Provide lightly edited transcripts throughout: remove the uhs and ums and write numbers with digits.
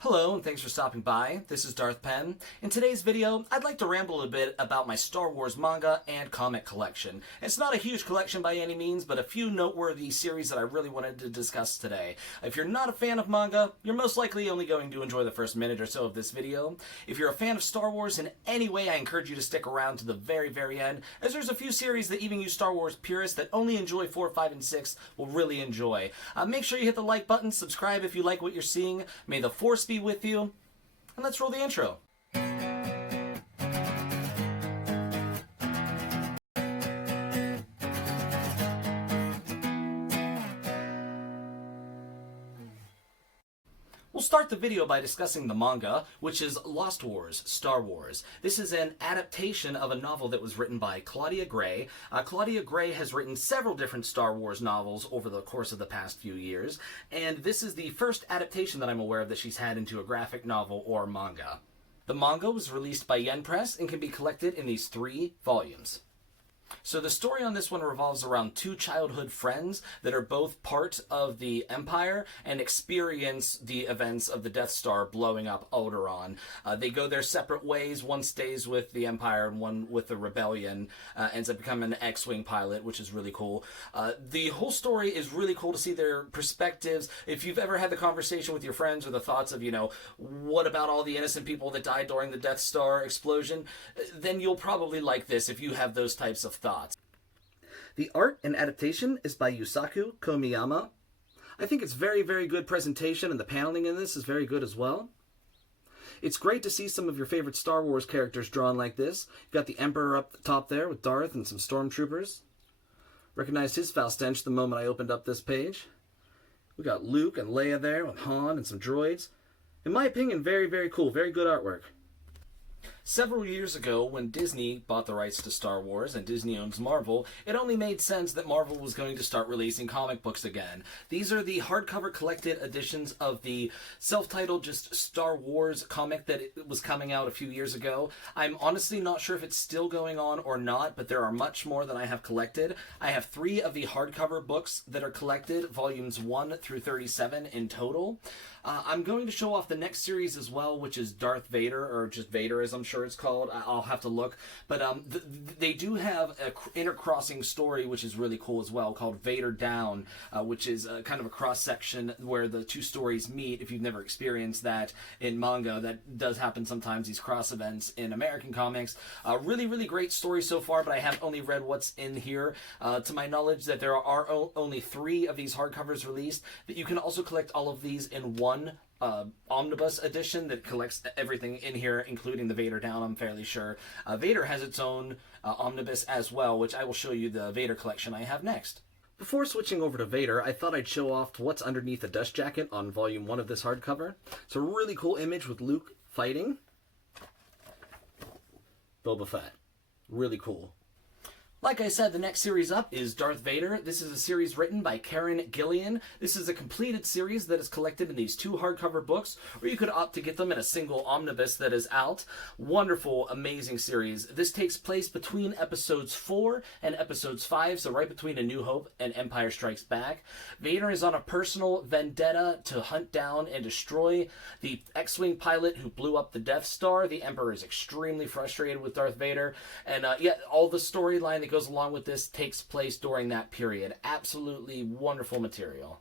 Hello, and thanks for stopping by. This is Darth Penn. In today's video, I'd like to ramble a bit about my Star Wars manga and comic collection. It's not a huge collection by any means, but a few noteworthy series that I really wanted to discuss today. If you're not a fan of manga, you're most likely only going to enjoy the first minute or so of this video. If you're a fan of Star Wars in any way, I encourage you to stick around to the very end, as there's a few series that even you Star Wars purists that only enjoy 4, 5, and 6 will really enjoy. Make sure you hit the like button, subscribe if you like what you're seeing. May the Force be with you, and let's roll the intro. We'll start the video by discussing the manga, which is Lost Wars, Star Wars. This is an adaptation of a novel that was written by Claudia Gray. Claudia Gray has written several different Star Wars novels over the course of the past few years, and this is the first adaptation that I'm aware of that she's had into a graphic novel or manga. The manga was released by Yen Press and can be collected in these 3 volumes. So the story on this one revolves around 2 childhood friends that are both part of the Empire and experience the events of the Death Star blowing up Alderaan. They go their separate ways. One stays with the Empire and one with the Rebellion. Ends up becoming an X-Wing pilot, which is really cool. The whole story is really cool to see their perspectives. If you've ever had the conversation with your friends or the thoughts of, what about all the innocent people that died during the Death Star explosion, then you'll probably like this if you have those types of thoughts. The art and adaptation is by Yusaku Komiyama. I think it's very good presentation, and the paneling in this is very good as well. It's great to see some of your favorite Star Wars characters drawn like this. You've got the Emperor up the top there with Darth and some stormtroopers. Recognized his foul stench the moment I opened up this page. We got Luke and Leia there with Han and some droids. In my opinion, very cool, very good artwork. Several years ago, when Disney bought the rights to Star Wars and Disney owns Marvel, it only made sense that Marvel was going to start releasing comic books again. These are the hardcover collected editions of the self-titled just Star Wars comic that was coming out a few years ago. I'm honestly not sure if it's still going on or not, but there are much more than I have collected. I have 3 of the hardcover books that are collected, volumes 1 through 37 in total. I'm going to show off the next series as well, which is Darth Vader, or just Vader as I'm sure it's called. I'll have to look. But they do have an intercrossing story, which is really cool as well, called Vader Down, which is kind of a cross-section where the 2 stories meet. If you've never experienced that in manga, that does happen sometimes, these cross events in American comics. Really great story so far, but I have only read what's in here. To my knowledge, that there are only 3 of these hardcovers released, that you can also collect all of these in one omnibus edition that collects everything in here, including the Vader Down, I'm fairly sure. Vader has its own omnibus as well, which I will show you the Vader collection I have next. Before switching over to Vader, I thought I'd show off what's underneath the dust jacket on volume 1 of this hardcover. It's a really cool image with Luke fighting Boba Fett. Really cool. Like I said, the next series up is Darth Vader. This is a series written by Karen Gillian. This is a completed series that is collected in these 2 hardcover books, or you could opt to get them in a single omnibus that is out. Wonderful, amazing series. This takes place between episodes 4 and episodes 5, so right between A New Hope and Empire Strikes Back. Vader is on a personal vendetta to hunt down and destroy the X-Wing pilot who blew up the Death Star. The Emperor is extremely frustrated with Darth Vader, and all the storyline that goes along with this takes place during that period. Absolutely wonderful material.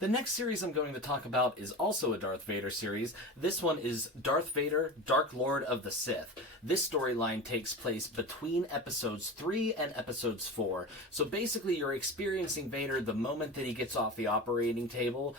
The next series I'm going to talk about is also a Darth Vader series. This one is Darth Vader, Dark Lord of the Sith. This storyline takes place between episodes 3 and episodes 4. So basically you're experiencing Vader the moment that he gets off the operating table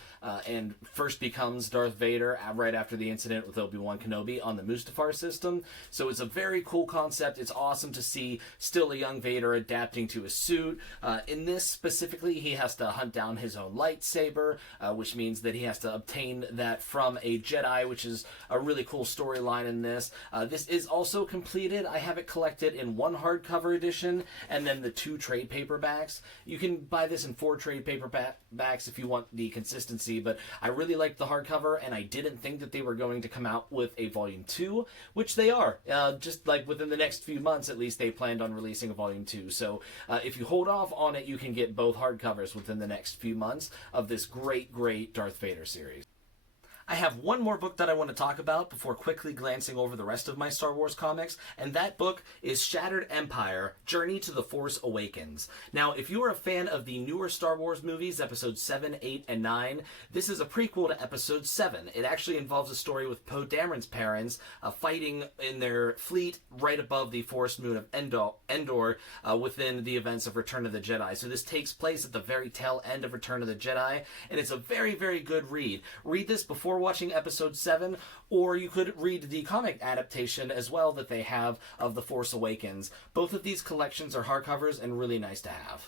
and first becomes Darth Vader right after the incident with Obi-Wan Kenobi on the Mustafar system. So it's a very cool concept. It's awesome to see still a young Vader adapting to his suit. In this specifically, he has to hunt down his own lightsaber, which means that he has to obtain that from a Jedi, which is a really cool storyline in this. This is also completed. I have it collected in 1 hardcover edition and then the 2 trade paperbacks. You can buy this in 4 trade paperbacks if you want the consistency, but I really liked the hardcover, and I didn't think that they were going to come out with a volume 2, which they are. Just like within the next few months, at least, they planned on releasing a volume 2. So if you hold off on it, you can get both hardcovers within the next few months of this great Darth Vader series. I have one more book that I want to talk about before quickly glancing over the rest of my Star Wars comics, and that book is Shattered Empire: Journey to the Force Awakens. Now, if you are a fan of the newer Star Wars movies, episodes 7, 8, and 9, this is a prequel to episode 7. It actually involves a story with Poe Dameron's parents fighting in their fleet right above the forest moon of Endor within the events of Return of the Jedi. So this takes place at the very tail end of Return of the Jedi, and it's a very, very good read. Read this before watching episode 7, or you could read the comic adaptation as well that they have of The Force Awakens. Both of these collections are hardcovers and really nice to have.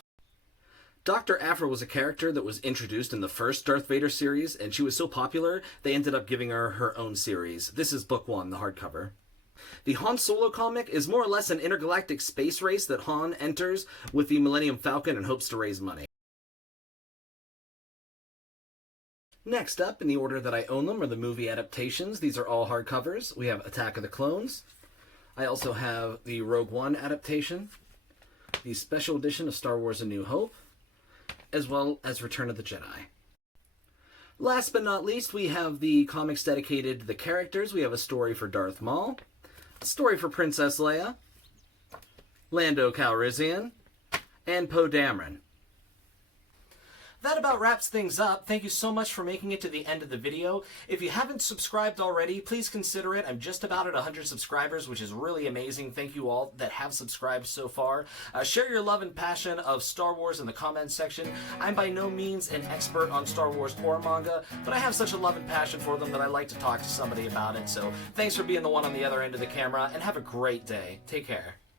Dr. Aphra was a character that was introduced in the first Darth Vader series, and she was so popular, they ended up giving her her own series. This is book 1, the hardcover. The Han Solo comic is more or less an intergalactic space race that Han enters with the Millennium Falcon and hopes to raise money. Next up, in the order that I own them, are the movie adaptations. These are all hardcovers. We have Attack of the Clones. I also have the Rogue One adaptation, the special edition of Star Wars A New Hope, as well as Return of the Jedi. Last but not least, we have the comics dedicated to the characters. We have a story for Darth Maul, a story for Princess Leia, Lando Calrissian, and Poe Dameron. That about wraps things up. Thank you so much for making it to the end of the video. If you haven't subscribed already, please consider it. I'm just about at 100 subscribers, which is really amazing. Thank you all that have subscribed so far. Share your love and passion of Star Wars in the comments section. I'm by no means an expert on Star Wars or manga, but I have such a love and passion for them that I like to talk to somebody about it. So thanks for being the one on the other end of the camera, and have a great day. Take care.